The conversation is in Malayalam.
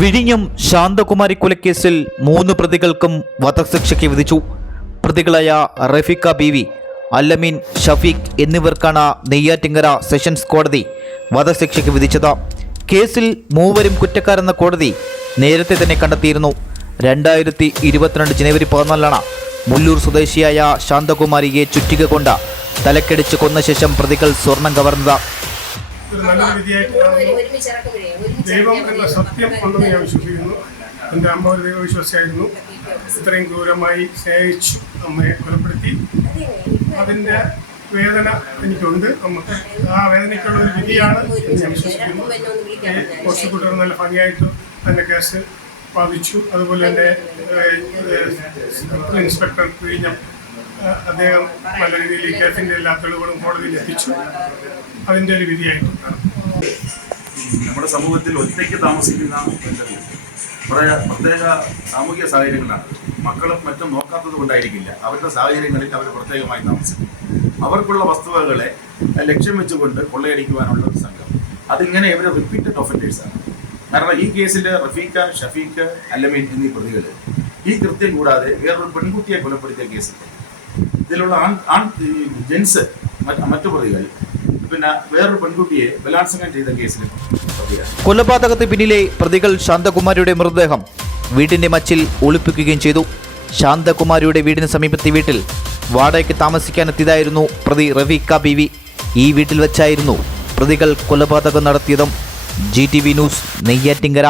വിഴിഞ്ഞം ശാന്തകുമാരി കൊലക്കേസിൽ 3 പ്രതികൾക്കും വധശിക്ഷയ്ക്ക് വിധിച്ചു. പ്രതികളായ റഫീഖ ബീവി, അല്ലമീൻ, ഷഫീഖ് എന്നിവർക്കാണ് നെയ്യാറ്റിങ്കര സെഷൻസ് കോടതി വധശിക്ഷയ്ക്ക് വിധിച്ചത്. കേസിൽ 3 കുറ്റക്കാരെന്ന കോടതി നേരത്തെ തന്നെ കണ്ടെത്തിയിരുന്നു. 2022 ജനുവരി 14 മുല്ലൂർ സ്വദേശിയായ ശാന്തകുമാരിയെ ചുറ്റിക കൊണ്ട് തലക്കടിച്ച് കൊന്ന ശേഷം പ്രതികൾ സ്വർണം കവർന്നത്. നല്ലൊരു വിധിയായിട്ട് ദൈവം എന്ന സത്യം ഉണ്ടെന്ന് ഞാൻ വിശ്വസിക്കുന്നു. എൻ്റെ അമ്മ ഒരു ദൈവവിശ്വാസിയായിരുന്നു. ഇത്രയും ക്രൂരമായി സ്നേഹിച്ചു അമ്മയെ കൊലപ്പെടുത്തി. അതിൻ്റെ വേദന എനിക്കുണ്ട്. നമുക്ക് ആ വേദനയ്ക്കുള്ള ഒരു വിധിയാണ് എന്ന് ഞാൻ വിശ്വസിക്കുന്നു. പ്രോസിക്യൂട്ടർ നല്ല ഭംഗിയായിട്ട് തന്നെ കേസ് വാദിച്ചു. അതുപോലെ തന്നെ ഇൻസ്പെക്ടർ വിഴിഞ്ഞം അദ്ദേഹം നല്ല രീതിയിൽ ഈ കേസിൻ്റെ എല്ലാ തെളിവുകളും കോടതിയിൽ എത്തിച്ചു. അതിൻ്റെ ഒരു വിധിയായിട്ടാണ്. നമ്മുടെ സമൂഹത്തിൽ ഒറ്റയ്ക്ക് താമസിക്കുന്ന കുറേ പ്രത്യേക സാമൂഹിക സാഹചര്യങ്ങളാണ്. മക്കളും മറ്റും നോക്കാത്തത് കൊണ്ടായിരിക്കില്ല. അവരുടെ സാഹചര്യങ്ങളിൽ അവർ പ്രത്യേകമായി താമസിക്കും. അവർക്കുള്ള വസ്തുവകളെ ലക്ഷ്യം വെച്ചുകൊണ്ട് കൊള്ളയടിക്കുവാനുള്ള ഒരു സംഘം. അതിങ്ങനെ ഇവർ റിപ്പീറ്റഡ് ഒഫൻഡേഴ്സാണ്. കാരണം ഈ കേസിൽ റഫീഖ, ഷഫീഖ്, അല്ലമീൻ എന്നീ പ്രതികൾ ഈ കൃത്യം കൂടാതെ വേറൊരു പെൺകുട്ടിയെ കൊലപ്പെടുത്തിയ കേസുണ്ട്. ഇതിലുള്ള ജെൻസ് മറ്റു പ്രതികൾ പിന്നെ വേറൊരു പെൺകുട്ടിയെ ബലാത്സംഗം ചെയ്ത കേസിൽ. കൊലപാതകത്തിന് പിന്നിലെ പ്രതികൾ ശാന്തകുമാരിയുടെ മൃതദേഹം വീടിന്റെ മച്ചിൽ ഒളിപ്പിക്കുകയും ചെയ്തു. ശാന്തകുമാരിയുടെ വീടിന് സമീപത്തെ വീട്ടിൽ വാടകയ്ക്ക് താമസിക്കാനെത്തിയതായിരുന്നു പ്രതി റഫീഖ ബീവി. ഈ വീട്ടിൽ വെച്ചായിരുന്നു പ്രതികൾ കൊലപാതകം നടത്തിയതും. GTV news, Neyyattinkara.